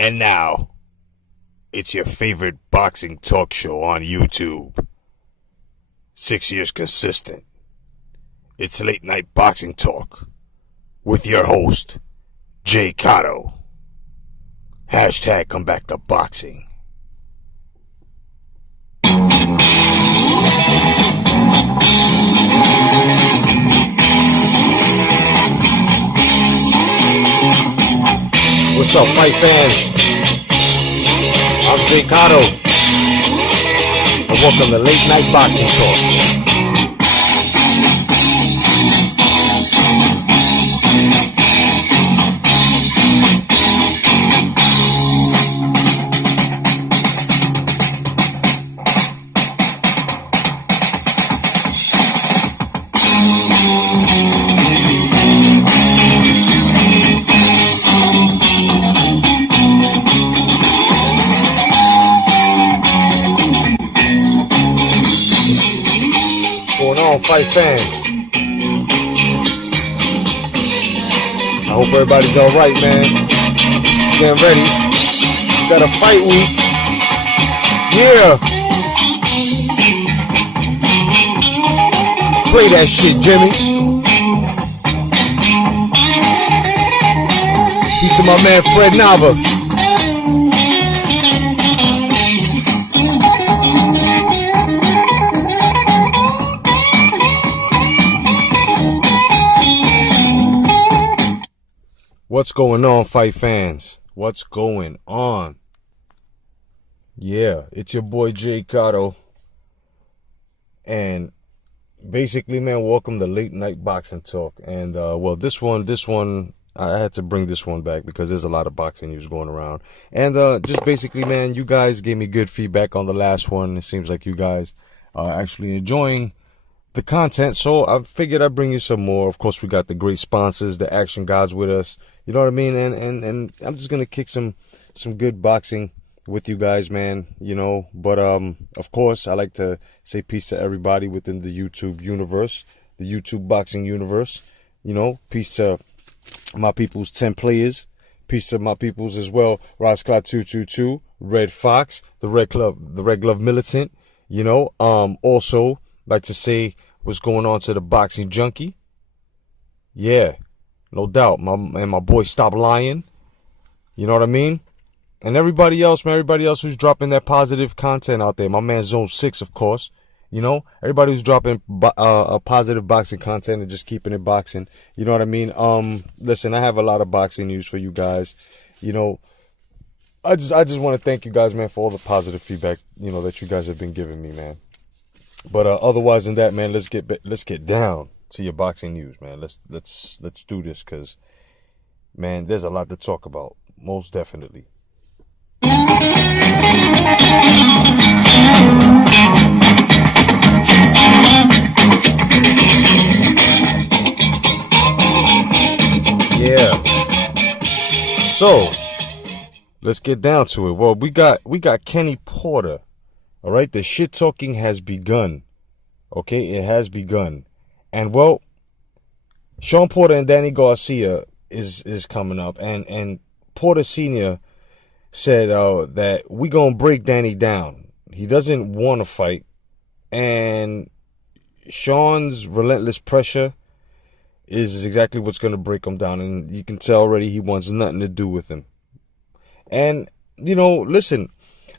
And now, it's your favorite boxing talk show on YouTube. 6 years consistent. It's Late Night Boxing Talk with your host, Jay Cotto. Hashtag come back to boxing. What's up, fight fans? I'm Jay Cotto, and welcome to Late Night Boxing Talk. Fight fans, I hope everybody's alright, man. Getting ready. Got a fight week. Yeah. Play that shit, Jimmy. Peace to my man Fred Nava. What's going on, fight fans? What's going on? Yeah, it's your boy Jay Cotto. And basically, man, welcome to Late Night Boxing Talk. And, this one, I had to bring this one back because there's a lot of boxing news going around. And just basically, man, you guys gave me good feedback on the last one. It seems like you guys are actually enjoying the content, so I figured I'd bring you some more. Of course, we got the great sponsors, the Action Gods with us. You know what I mean? And I'm just gonna kick some good boxing with you guys, man. You know, but of course, I like to say peace to everybody within the YouTube universe, the YouTube boxing universe. You know, peace to my people's 10 players. Peace to my people's as well. Rosclaw 222, Red Fox, the Red Glove Militant. You know, also like to say what's going on to the Boxing Junkie. Yeah, no doubt. My boy Stop Lying. You know what I mean? And everybody else, man, everybody else who's dropping that positive content out there. My man Zone 6, of course. You know, everybody who's dropping a positive boxing content and just keeping it boxing. You know what I mean? Listen, I have a lot of boxing news for you guys. You know, I just want to thank you guys, man, for all the positive feedback, you know, that you guys have been giving me, man. But otherwise than that, man, let's get down to your boxing news, man. Let's do this, cause man, there's a lot to talk about, most definitely. Yeah. So let's get down to it. Well, we got Kenny Porter. All right, the shit talking has begun. Okay, it has begun. And well, Sean Porter and Danny Garcia is coming up, and Porter Sr. said that we gonna break Danny down. He doesn't want to fight, and Sean's relentless pressure is exactly what's gonna break him down, and you can tell already he wants nothing to do with him. And you know, listen,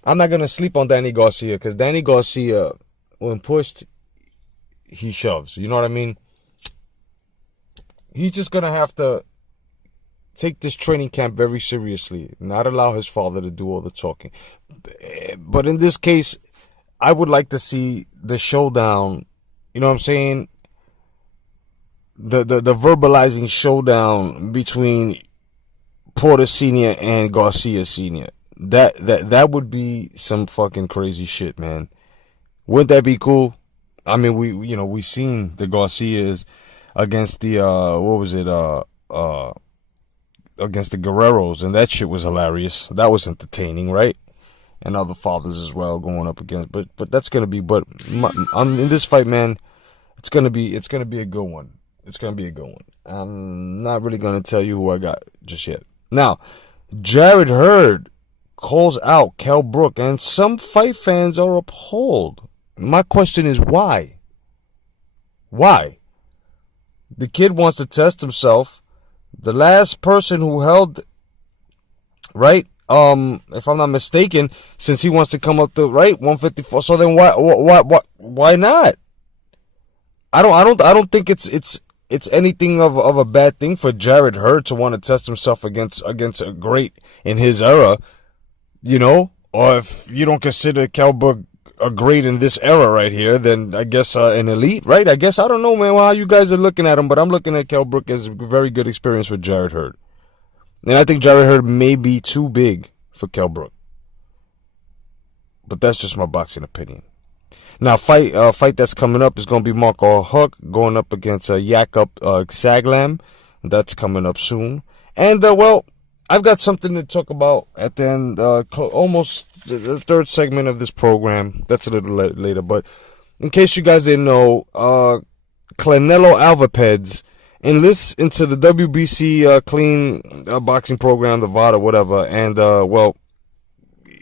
I'm not going to sleep on Danny Garcia, because Danny Garcia, when pushed, he shoves. You know what I mean? He's just going to have to take this training camp very seriously, not allow his father to do all the talking. But in this case, I would like to see the showdown, you know what I'm saying? The verbalizing showdown between Porter Sr. and Garcia Sr. That would be some fucking crazy shit, man. Wouldn't that be cool? I mean, we seen the Garcias against the against the Guerreros, and that shit was hilarious. That was entertaining, right? And other fathers as well going up against, but that's gonna be. I'm in this fight, man. It's gonna be a good one. It's gonna be a good one. I'm not really gonna tell you who I got just yet. Now, Jarrett Hurd calls out Kell Brook, and some fight fans are appalled. My question is why? Why? The kid wants to test himself. The last person who held, right? If I'm not mistaken, since he wants to come up to 154. So then why not? I don't think it's anything of a bad thing for Jarrett Hurd to want to test himself against a great in his era, or if you don't consider Kell Brook a great in this era right here, then I guess an elite, right? I guess, I don't know, man, how you guys are looking at him, but I'm looking at Kell Brook as a very good experience for Jarrett Hurd. And I think Jarrett Hurd may be too big for Kell Brook. But that's just my boxing opinion. Now, fight that's coming up is going to be Marco Huck going up against Jakob Saglam. That's coming up soon. And, I've got something to talk about at the end, almost the third segment of this program. That's a little later. But in case you guys didn't know, Canelo Alvarez enlists into the WBC clean boxing program, the VADA, whatever. And,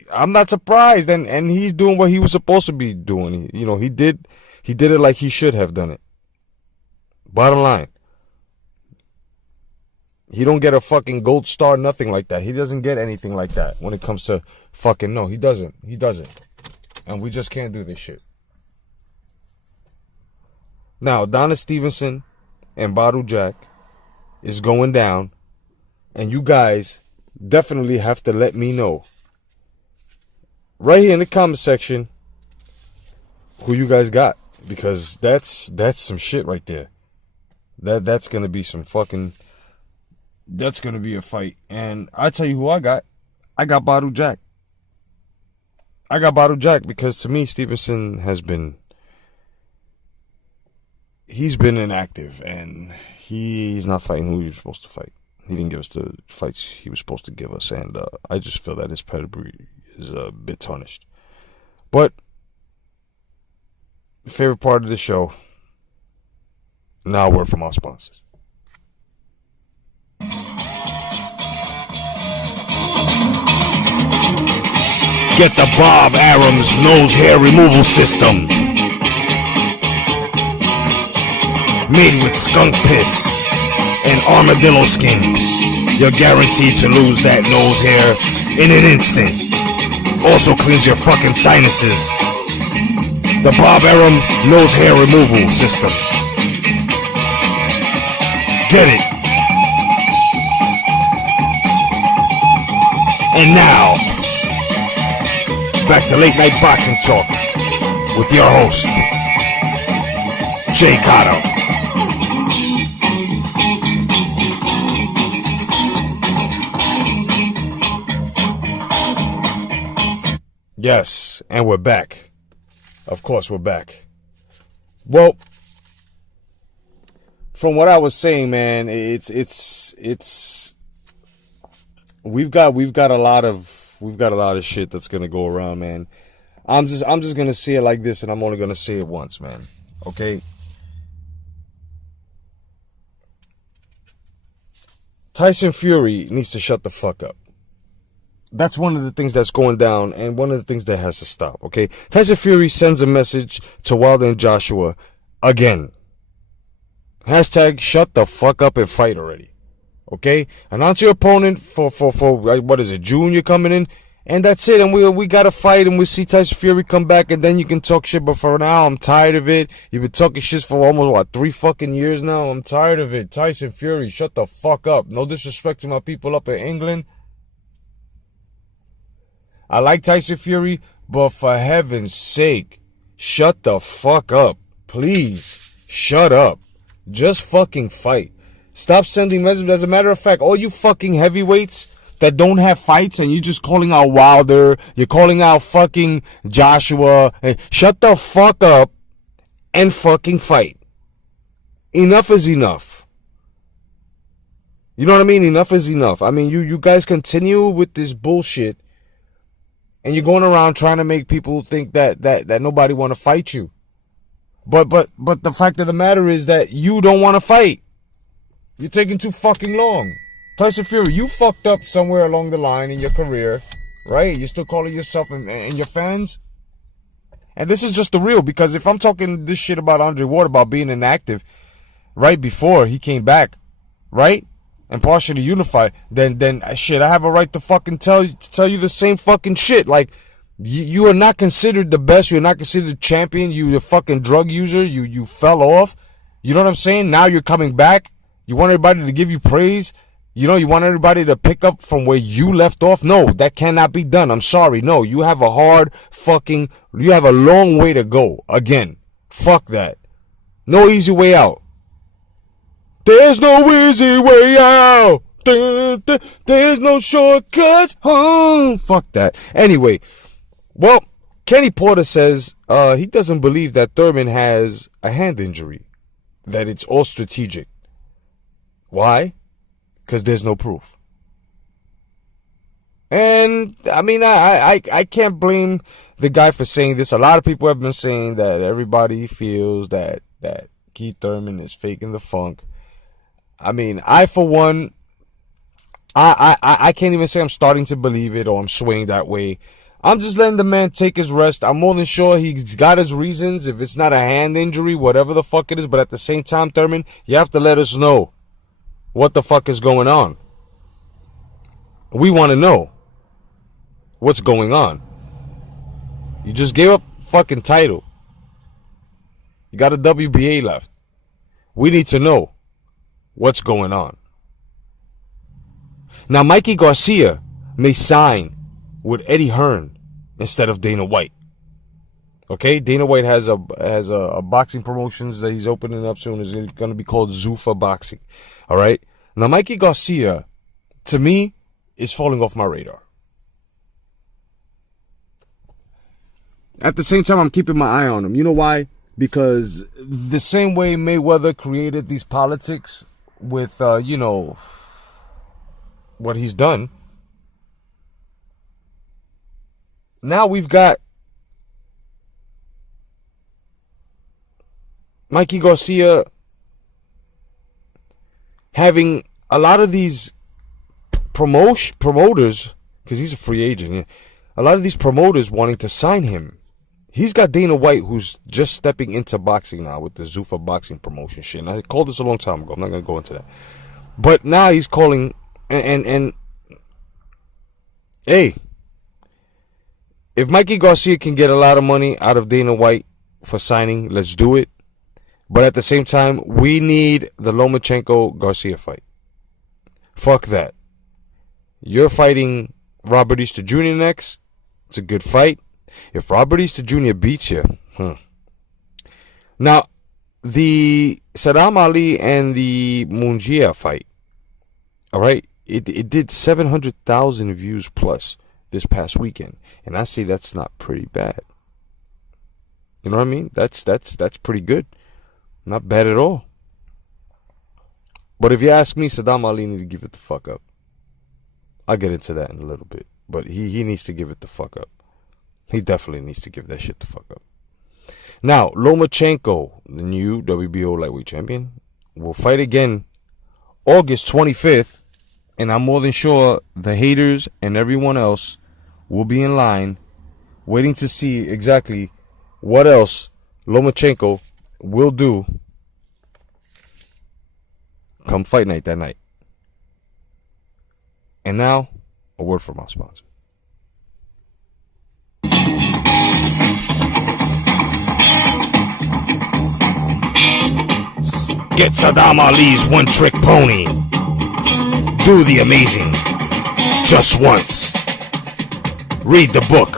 I'm not surprised. And he's doing what he was supposed to be doing. He did it like he should have done it. Bottom line. He don't get a fucking gold star, nothing like that. He doesn't get anything like that when it comes to fucking, no, he doesn't. He doesn't. And we just can't do this shit. Now, Adonis Stevenson and Badou Jack is going down. And you guys definitely have to let me know right here in the comment section who you guys got. Because that's some shit right there. That's going to be some fucking... That's going to be a fight. And I tell you who I got. I got Badou Jack. I got Badou Jack because to me, Stevenson has been... He's been inactive. And he's not fighting who he was supposed to fight. He didn't give us the fights he was supposed to give us. And I just feel that his pedigree is a bit tarnished. But, favorite part of the show. Now a word from our sponsors. Get the Bob Arum's nose hair removal system. Made with skunk piss and armadillo skin. You're guaranteed to lose that nose hair in an instant. Also cleans your fucking sinuses. The Bob Arum nose hair removal system. Get it. And now, back to Late Night Boxing Talk with your host, Jay Cotto. Yes, and we're back. Of course, we're back. Well, from what I was saying, man, it's we've got a lot of shit that's gonna go around, man. I'm just gonna say it like this, and I'm only gonna say it once, man. Okay. Tyson Fury needs to shut the fuck up. That's one of the things that's going down, and one of the things that has to stop, okay? Tyson Fury sends a message to Wilder and Joshua again. Hashtag shut the fuck up and fight already. Okay? Announce your opponent for what is it, June you're coming in? And that's it. And we got to fight, and we'll see Tyson Fury come back, and then you can talk shit. But for now, I'm tired of it. You've been talking shit for almost, 3 fucking years now? I'm tired of it. Tyson Fury, shut the fuck up. No disrespect to my people up in England. I like Tyson Fury, but for heaven's sake, shut the fuck up. Please, shut up. Just fucking fight. Stop sending messages. As a matter of fact, all you fucking heavyweights that don't have fights and you're just calling out Wilder, you're calling out fucking Joshua, shut the fuck up and fucking fight. Enough is enough. You know what I mean? Enough is enough. I mean, you guys continue with this bullshit. And you're going around trying to make people think that nobody want to fight you. But the fact of the matter is that you don't want to fight. You're taking too fucking long. Tyson Fury, you fucked up somewhere along the line in your career, right? You're still calling yourself and your fans. And this is just the real, because if I'm talking this shit about Andre Ward about being inactive right before he came back, right, and partially unified, then shit, I have a right to fucking tell you the same fucking shit. Like, you are not considered the best. You're not considered a champion. You're a fucking drug user. You fell off. You know what I'm saying? Now you're coming back. You want everybody to give you praise. You know, you want everybody to pick up from where you left off. No, that cannot be done. I'm sorry. No, you have a long way to go. Again, fuck that. No easy way out. There's no easy way out. There's no shortcuts home. Fuck that. Anyway, well, Kenny Porter says he doesn't believe that Thurman has a hand injury, that it's all strategic. Why? Because there's no proof. And I mean, I can't blame the guy for saying this. A lot of people have been saying that everybody feels that Keith Thurman is faking the funk. I mean, I for one, I can't even say I'm starting to believe it or I'm swaying that way. I'm just letting the man take his rest. I'm more than sure he's got his reasons. If it's not a hand injury, whatever the fuck it is. But at the same time, Thurman, you have to let us know what the fuck is going on. We want to know what's going on. You just gave up fucking title. You got a WBA left. We need to know what's going on. Now, Mikey Garcia may sign with Eddie Hearn instead of Dana White. Okay, Dana White has a boxing promotions that he's opening up soon. It's going to be called Zuffa Boxing. All right. Now, Mikey Garcia, to me, is falling off my radar. At the same time, I'm keeping my eye on him. You know why? Because the same way Mayweather created these politics with, you know, what he's done. Now we've got Mikey Garcia having a lot of these promoters, because he's a free agent, yeah, a lot of these promoters wanting to sign him. He's got Dana White, who's just stepping into boxing now with the Zuffa Boxing promotion shit. And I called this a long time ago. I'm not going to go into that. But now he's calling, and hey, if Mikey Garcia can get a lot of money out of Dana White for signing, let's do it. But at the same time, we need the Lomachenko-Garcia fight. Fuck that. You're fighting Robert Easter Jr. next. It's a good fight. If Robert Easter Jr. beats you, Now, the Saddam Ali and the Mungia fight, all right, it did 700,000 views plus this past weekend. And I say that's not pretty bad. You know what I mean? That's pretty good. Not bad at all. But if you ask me, Saddam Ali needs to give it the fuck up. I'll get into that in a little bit. But he needs to give it the fuck up. He definitely needs to give that shit the fuck up. Now, Lomachenko, the new WBO lightweight champion, will fight again August 25th. And I'm more than sure the haters and everyone else will be in line waiting to see exactly what else Lomachenko will do come fight night that night. And now, a word from our sponsor. Get Saddam Ali's one-trick pony. Do the amazing just once. Read the book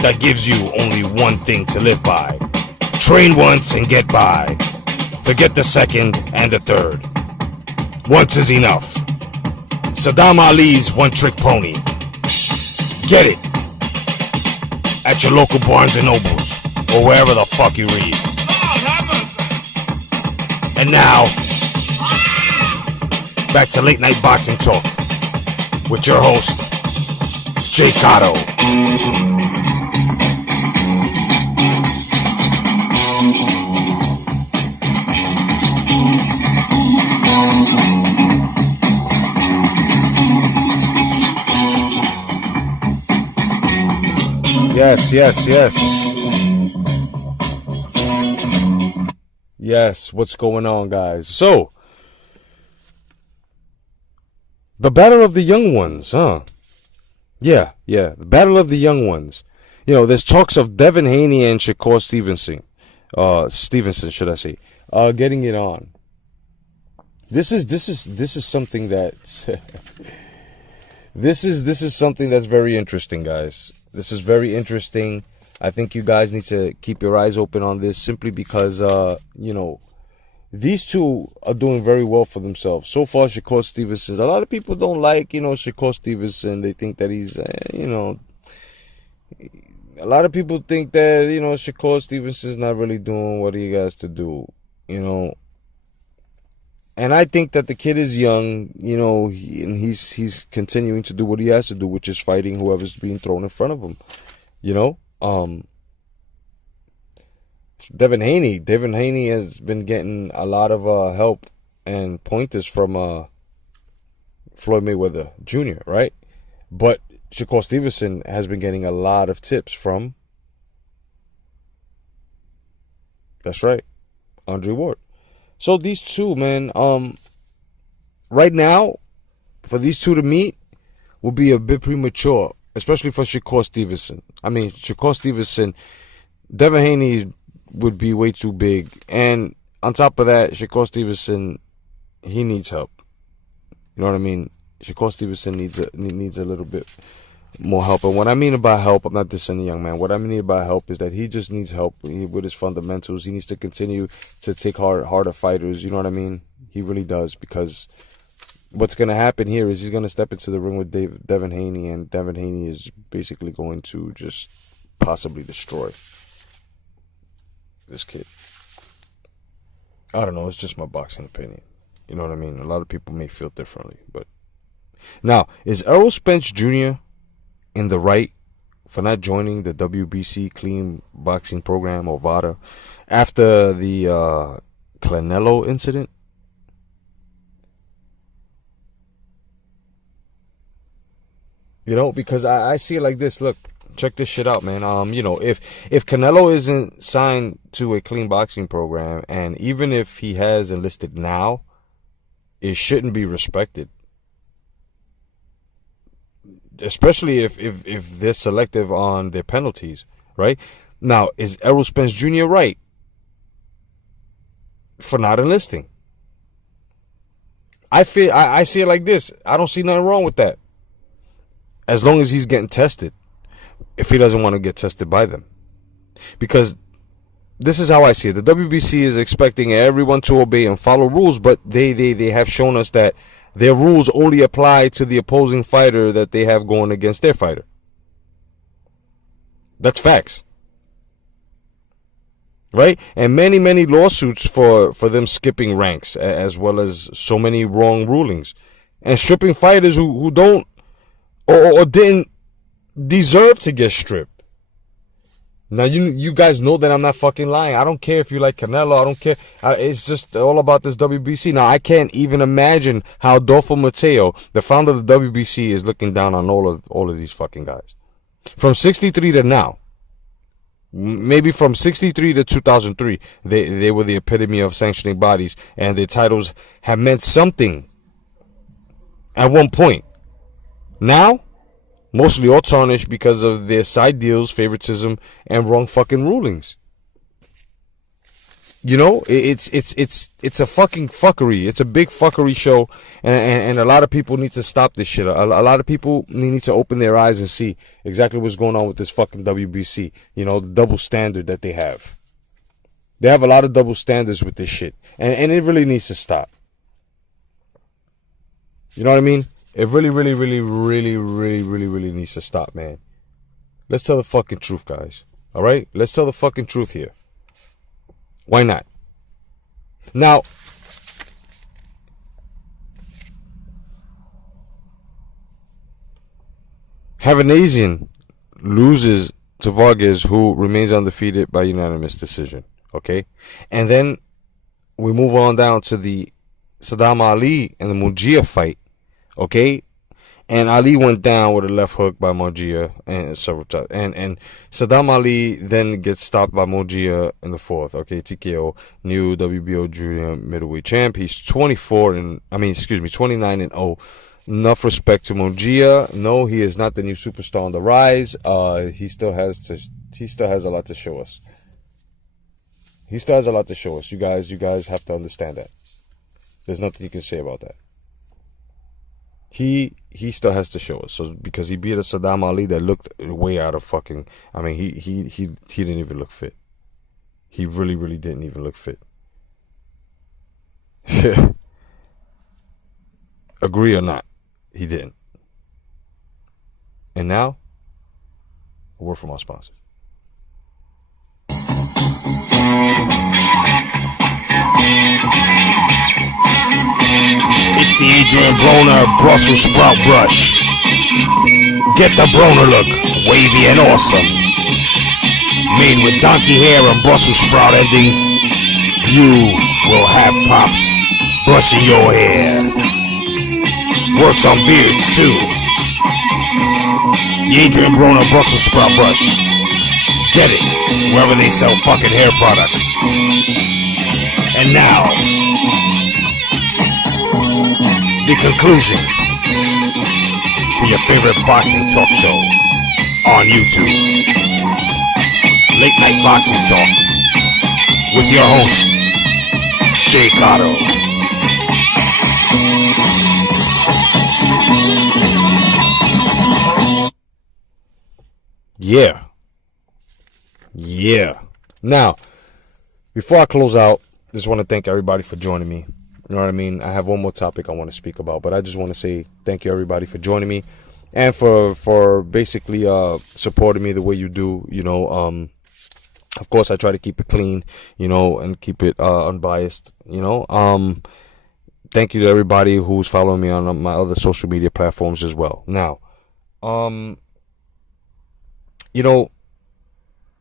that gives you only one thing to live by. Train once and get by. Forget the second and the third. Once is enough. Saddam Ali's one-trick pony. Get it at your local Barnes & Nobles or wherever the fuck you read. And now, back to Late Night Boxing Talk with your host, Jay Cotto. Yes, yes, yes. Yes, what's going on, guys? So, the Battle of the Young Ones, huh? Yeah, the Battle of the Young Ones. You know, there's talks of Devin Haney and Shakur Stevenson, should I say, getting it on. This is something that's this is something that's very interesting, guys. This is very interesting. I think you guys need to keep your eyes open on this, simply because you know, these two are doing very well for themselves. So far, Shakur Stevenson, a lot of people don't like, you know, Shakur Stevenson. They think that he's, you know, a lot of people think that, you know, Shakur Stevenson's not really doing what he has to do, you know. And I think that the kid is young, you know, and he's continuing to do what he has to do, which is fighting whoever's being thrown in front of him, you know. Devin Haney has been getting a lot of help and pointers from Floyd Mayweather Jr., right? But Shakur Stevenson has been getting a lot of tips from, that's right, Andre Ward. So these two, man, right now, for these two to meet will be a bit premature, especially for Shakur Stevenson. I mean, Shakur Stevenson, Devin Haney would be way too big. And on top of that, Shakur Stevenson, he needs help. You know what I mean? Shakur Stevenson needs a little bit more help. And what I mean by help, I'm not dissing the young man. What I mean by help is that he just needs help with his fundamentals. He needs to continue to take harder fighters. You know what I mean? He really does, because what's going to happen here is he's going to step into the ring with Devin Haney, and Devin Haney is basically going to just possibly destroy this kid. I don't know. It's just my boxing opinion. You know what I mean? A lot of people may feel differently. But now, is Errol Spence Jr. in the right for not joining the WBC clean boxing program, or VADA, after the Canelo incident? You know, because I see it like this. Look, check this shit out, man. You know, if Canelo isn't signed to a clean boxing program, and even if he has enlisted now, it shouldn't be respected. Especially if they're selective on their penalties, right? Now, is Errol Spence Jr. right for not enlisting? I see it like this. I don't see nothing wrong with that, as long as he's getting tested, if he doesn't want to get tested by them. Because this is how I see it. The WBC is expecting everyone to obey and follow rules, but they have shown us that their rules only apply to the opposing fighter that they have going against their fighter. That's facts. Right? And many lawsuits for them skipping ranks, as well as so many wrong rulings, and stripping fighters who don't or didn't deserve to get stripped. Now, you guys know that I'm not fucking lying. I don't care if you like Canelo. I don't care. It's just all about this WBC. Now, I can't even imagine how Adolfo Mateo, the founder of the WBC, is looking down on all of these fucking guys. From 63 to now. Maybe from 63 to 2003, they were the epitome of sanctioning bodies, and their titles have meant something at one point. Now, mostly all tarnished because of their side deals, favoritism, and wrong fucking rulings. You know, it's a fucking fuckery. It's a big fuckery show, and a lot of people need to stop this shit. A lot of people need to open their eyes and see exactly what's going on with this fucking WBC. You know, the double standard that they have. They have a lot of double standards with this shit, and it really needs to stop. You know what I mean? It really needs to stop, man. Let's tell the fucking truth, guys. All right? Let's tell the fucking truth here. Why not? Now, Havanasian loses to Vargas, who remains undefeated by unanimous decision. Okay? And then we move on down to the Saddam Ali and the Mujia fight. Okay? And Ali went down with a left hook by Mojia and several times. And Saddam Ali then gets stopped by Mojia in the fourth. Okay, TKO, new WBO junior middleweight champ. He's 29 and 0. Enough respect to Mojia. No, he is not the new superstar on the rise. He still has a lot to show us. He still has a lot to show us. You guys have to understand that. There's nothing you can say about that. He still has to show us. So because he beat a Saddam Ali that looked way out of fucking. I mean, he didn't even look fit. He really didn't even look fit. Agree or not, he didn't. And now, a word from our sponsor. It's the Adrian Broner Brussels Sprout Brush. Get the Broner look, wavy and awesome. Made with donkey hair and Brussels sprout endings, you will have pops brushing your hair. Works on beards too. The Adrian Broner Brussels Sprout Brush. Get it wherever they sell fucking hair products. And now, the conclusion to your favorite boxing talk show on YouTube. Late Night Boxing Talk with your host, Jay Cotto. Yeah. Now, before I close out, just want to thank everybody for joining me. You know what I mean? I have one more topic I want to speak about, but I just want to say thank you, everybody, for joining me and for basically supporting me the way you do. You know, of course, I try to keep it clean, you know, and keep it unbiased. You know, thank you to everybody who's following me on my other social media platforms as well. Now, you know,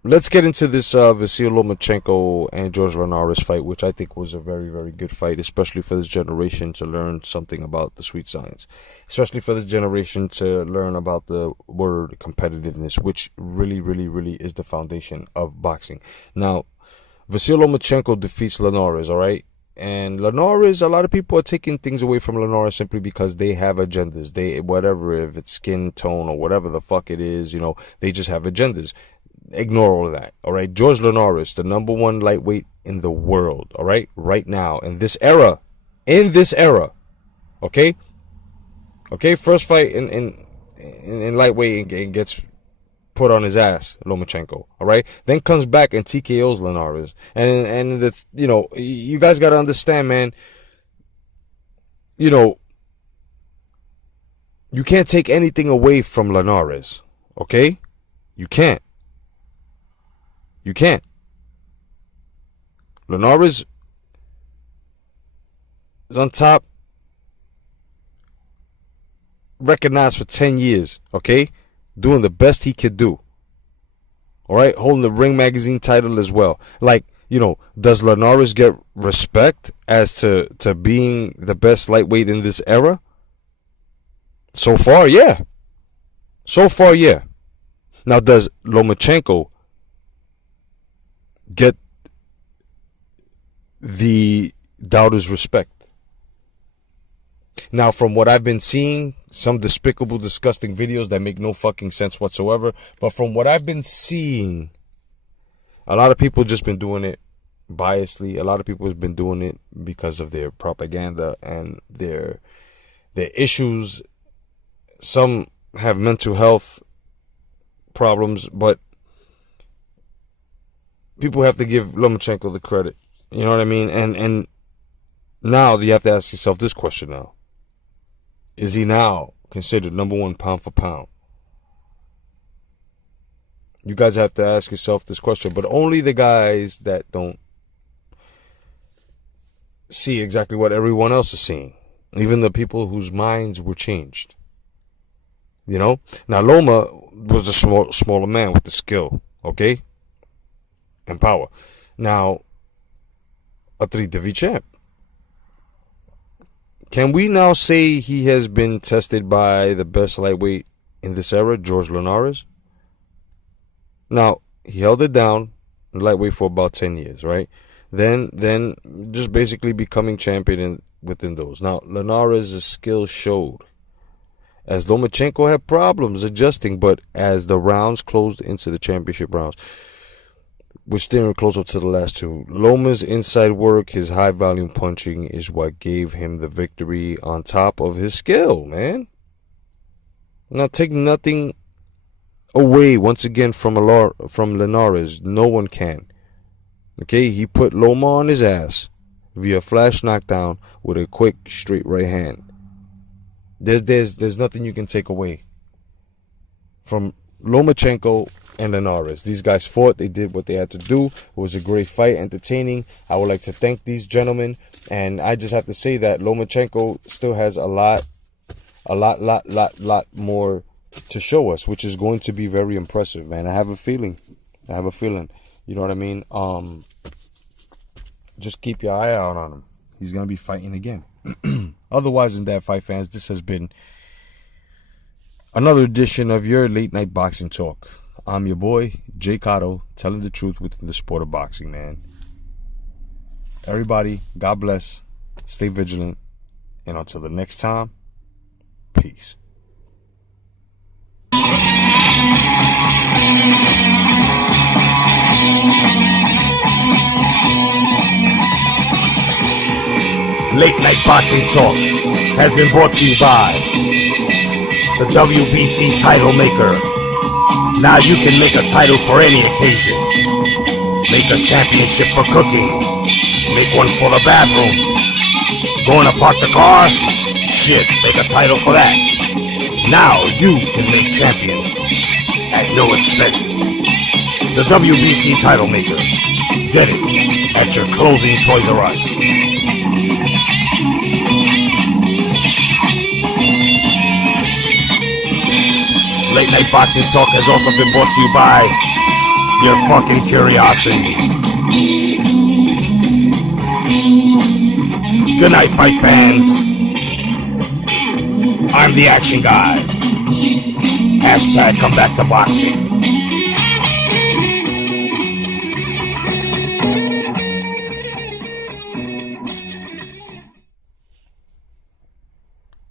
let's get into this Vasyl Lomachenko and George Linares fight, which I think was a very, very good fight, especially for this generation to learn something about the sweet science, especially for this generation to learn about the word competitiveness, which really, really, really is the foundation of boxing. Now, Vasyl Lomachenko defeats Linares, all right? And Linares, a lot of people are taking things away from Linares simply because they have agendas. Whatever, if it's skin tone or whatever the fuck it is, you know, they just have agendas. Ignore all of that, all right? George Linares, the number one lightweight in the world, all right? Right now, in this era, okay? First fight in lightweight and gets put on his ass, Lomachenko, all right? Then comes back and TKOs Linares. And that's, you know, you guys got to understand, man, you know, you can't take anything away from Linares, okay? You can't. Linares is on top, recognized for 10 years, okay? Doing the best he could do. All right? Holding the Ring Magazine title as well. Like, you know, does Linares get respect as to being the best lightweight in this era? So far, yeah. Now, does Lomachenko get the doubters' respect? Now, from what I've been seeing, some despicable, disgusting videos that make no fucking sense whatsoever, but from what I've been seeing, a lot of people just been doing it biasly. A lot of people have been doing it because of their propaganda and their issues. Some have mental health problems, but people have to give Lomachenko the credit. You know what I mean? And now you have to ask yourself this question now. Is he now considered number one pound for pound? You guys have to ask yourself this question, but only the guys that don't see exactly what everyone else is seeing. Even the people whose minds were changed. You know? Now, Loma was a smaller man with the skill, okay? And power. Now, a 3-division champ Can we now say he has been tested by the best lightweight in this era, George Linares? Now, he held it down lightweight for about 10 years, right? Then just basically becoming champion within those. Now, Linares' skill showed, as Lomachenko had problems adjusting, but as the rounds closed into the championship rounds, which didn't close up to the last two, Loma's inside work, his high volume punching is what gave him the victory on top of his skill, man. Now, take nothing away once again from Linares. No one can. Okay, he put Loma on his ass via flash knockdown with a quick straight right hand. There's nothing you can take away from Lomachenko and Linares. These guys fought. They did what they had to do. It was a great fight, entertaining. I would like to thank these gentlemen, and I just have to say that Lomachenko still has a lot more to show us, which is going to be very impressive, man. I have a feeling. You know what I mean? Just keep your eye out on him. He's going to be fighting again. Otherwise, in that fight, fans, this has been another edition of your Late Night Boxing Talk. I'm your boy, Jay Cotto, telling the truth within the sport of boxing, man. Everybody, God bless. Stay vigilant. And until the next time, peace. Late Night Boxing Talk has been brought to you by the WBC title maker. Now you can make a title for any occasion. Make a championship for cooking. Make one for the bathroom. Going to park the car? Shit, make a title for that. Now you can make champions at no expense. The WBC title maker. Get it at your closing Toys R Us. Late Night Boxing Talk has also been brought to you by your fucking curiosity. Good night, fight fans. I'm the action guy. Hashtag come back to boxing.